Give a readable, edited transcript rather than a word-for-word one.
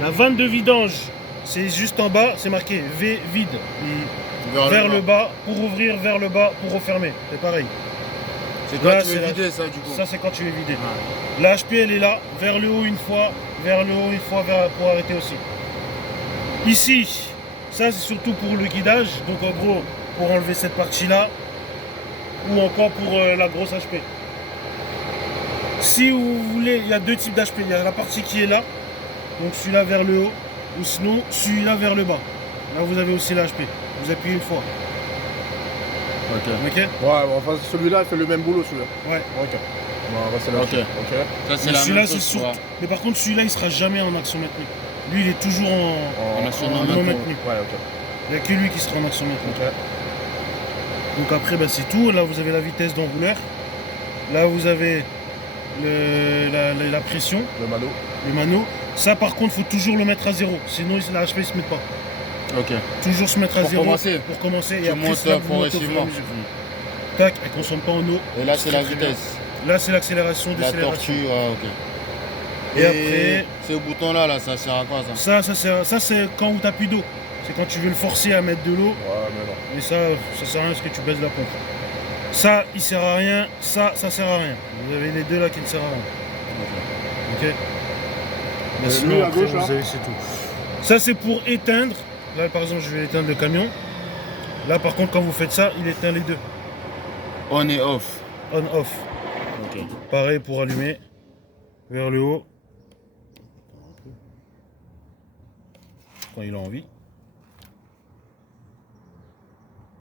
La vanne de vidange, c'est juste en bas, c'est marqué V vide. Vers le bas, pour ouvrir, vers le bas, pour refermer. C'est pareil. C'est quand tu veux vider ça du coup. Ça c'est quand tu veux vider. Ouais. La HP elle est là, vers le haut une fois, vers le haut une fois pour arrêter aussi. Ici, ça c'est surtout pour le guidage, donc en gros pour enlever cette partie là, ou encore pour la grosse HP. Si vous voulez, il y a deux types d'HP, il y a la partie qui est là, donc celui-là vers le haut, ou sinon celui-là vers le bas. Là vous avez aussi la HP, vous appuyez une fois. Ok. Ok. Ouais, enfin celui-là il fait le même boulot celui-là. Ouais. Ok. Bon, c'est là. Ok. Ça c'est la celui-là même c'est chose. sûr. Mais par contre celui-là il sera jamais en action maintenue. Lui il est toujours en action non maintenue. maintenue. Ouais, ok. Il n'y a que lui qui sera en action maintenue. Ok. Donc après bah, c'est tout. Là vous avez la vitesse d'enrouleur. Là vous avez la pression. Le mano. Ça par contre faut toujours le mettre à zéro. Sinon la HP ne se met pas. Ok. Toujours se mettre à zéro pour commencer. Et après c'est là que vous montez au fur et à mesure. Tac, elle consomme pas en eau. Et là c'est la vitesse. Là c'est l'accélération, La décélération. tortue, ok. Et après, ce bouton là, ça sert à quoi ça? Ça c'est quand tu n'as plus d'eau. C'est quand tu veux le forcer à mettre de l'eau. Ouais, mais non. Mais ça sert à rien parce que tu baisses la pompe. Ça, il sert à rien. Ça sert à rien. Vous avez les deux là qui ne servent à rien. Ok. Mais sinon, lui, à après, gauche, là. vous avez c'est tout. Ça c'est pour éteindre. Là par exemple, je vais éteindre le camion. Là par contre, quand vous faites ça, il éteint les deux. On et off. On-off. Ok. Pareil pour allumer. Vers le haut. Quand il a envie.